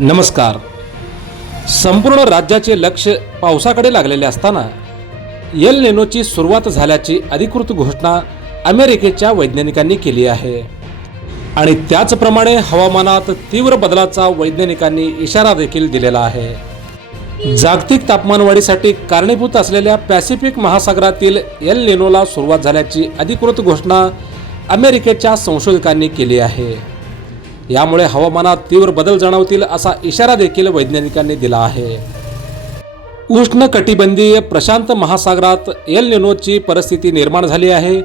नमस्कार. संपूर्ण राज्याचे लक्ष पावसाकडे लागलेले असताना एल निनोची सुरुवात झाल्याची अधिकृत घोषणा अमेरिकेच्या वैज्ञानिकांनी केली आहे आणि त्याचप्रमाणे हवामानात तीव्र बदलाचा वैज्ञानिकांनी इशारा देखील दिलेला आहे. जागतिक तापमानवाढीसाठी कारणीभूत असलेल्या पॅसिफिक महासागरातील एल निनोला सुरुवात झाल्याची अधिकृत घोषणा अमेरिकेच्या संशोधकांनी केली आहे. यामुळे हवामानात तीव्र बदल जाणवतील असा इशारा देखील वैज्ञानिकांनी दिला आहे. उष्णकटिबंधीय प्रशांत महासागरात एल निनोची परिस्थिती निर्माण झाली आहे.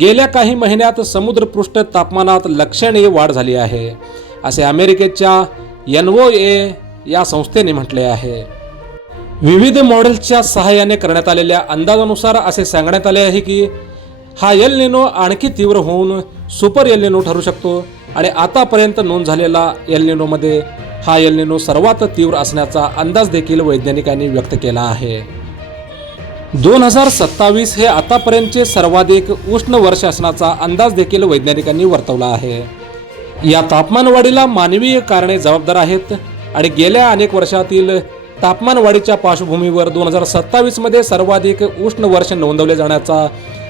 गेल्या काही महिन्यात समुद्रपृष्ठ तापमानात लक्षणीय वाढ झाली आहे असे अमेरिकेच्या NOAA या संस्थेने म्हटले आहे. विविध मॉडेल्सच्या सहाय्याने करण्यात आलेल्या अंदाजानुसार असे सांगण्यात आले आहे की हा एल निनो आणखी तीव्र होऊन सुपर एल निनो ठरू शकतो आणि आतापर्यंत नोंद झालेला एल निनोमध्ये हा एल निनो सर्वात तीव्र असण्याचा अंदाज देखील वैज्ञानिकांनी व्यक्त केला आहे. 2027 हे आतापर्यंतचे सर्वाधिक उष्ण वर्ष असण्याचा अंदाज देखील वैज्ञानिकांनी वर्तवला आहे. या तापमानवाढीला मानवीय कारणे जबाबदार आहेत आणि गेल्या अनेक वर्षातील तापमानवाढीच्या पार्श्वभूमीवर 2027 मध्ये सर्वाधिक उष्ण वर्ष नोंदवले जाण्याचा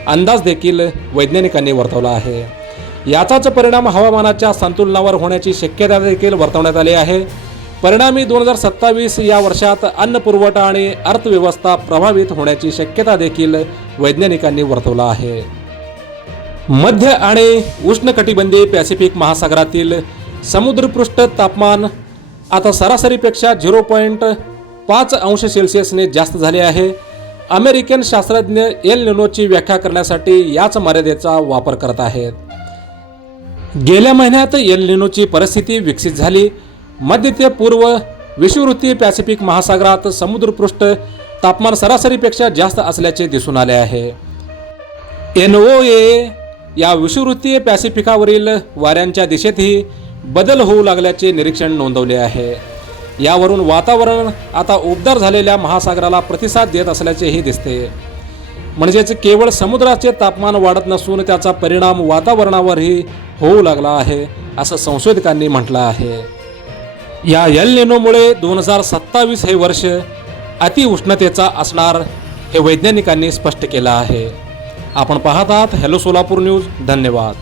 अंदाज देखील वैज्ञानिकांनी वर्तवला आहे. याचाच परिणाम हवामानाच्या संतुलनावर होण्याची शक्यता देखील वर्तवण्यात आली आहे. परिणामी 2027 या वर्षात अन्न पुरवठा आणि अर्थव्यवस्था प्रभावित होण्याची शक्यता देखील वैज्ञानिकांनी वर्तवला आहे. मध्य आणि उष्णकटिबंधीय पॅसिफिक महासागरातील समुद्रपृष्ठ तापमान आता सरासरीपेक्षा 0.5 अंश सेल्सिअसने जास्त झाले आहे. अमेरिकन शास्त्रज्ञ एल निनोची व्याख्या करण्यासाठी याच मर्यादेचा वापर करत आहेत. गेल्या महिन्यात एल निनोची परिस्थिती विकसित झाली. मध्य ते पूर्व विषुववृत्तीय पॅसिफिक महासागरात समुद्रपृष्ठ तापमान सरासरीपेक्षा जास्त असल्याचे दिसून आले आहे. NOAA या विषुववृत्तीय पॅसिफिकावरील वाऱ्यांच्या दिशेतही बदल होऊ लागल्याचे निरीक्षण नोंदवले आहे. यावरून वातावरण आता उबदार झालेल्या महासागराला प्रतिसाद देत असल्याचेही दिसते. म्हणजेच केवळ समुद्राचे तापमान वाढत नसून त्याचा परिणाम वातावरणावरही होऊ लागला आहे असं संशोधकांनी म्हटलं आहे. या एल निनोमुळे 2027 हे वर्ष अतिउष्णतेचा असणार हे वैज्ञानिकांनी स्पष्ट केलं आहे. आपण पाहत आहात हॅलो सोलापूर न्यूज. धन्यवाद.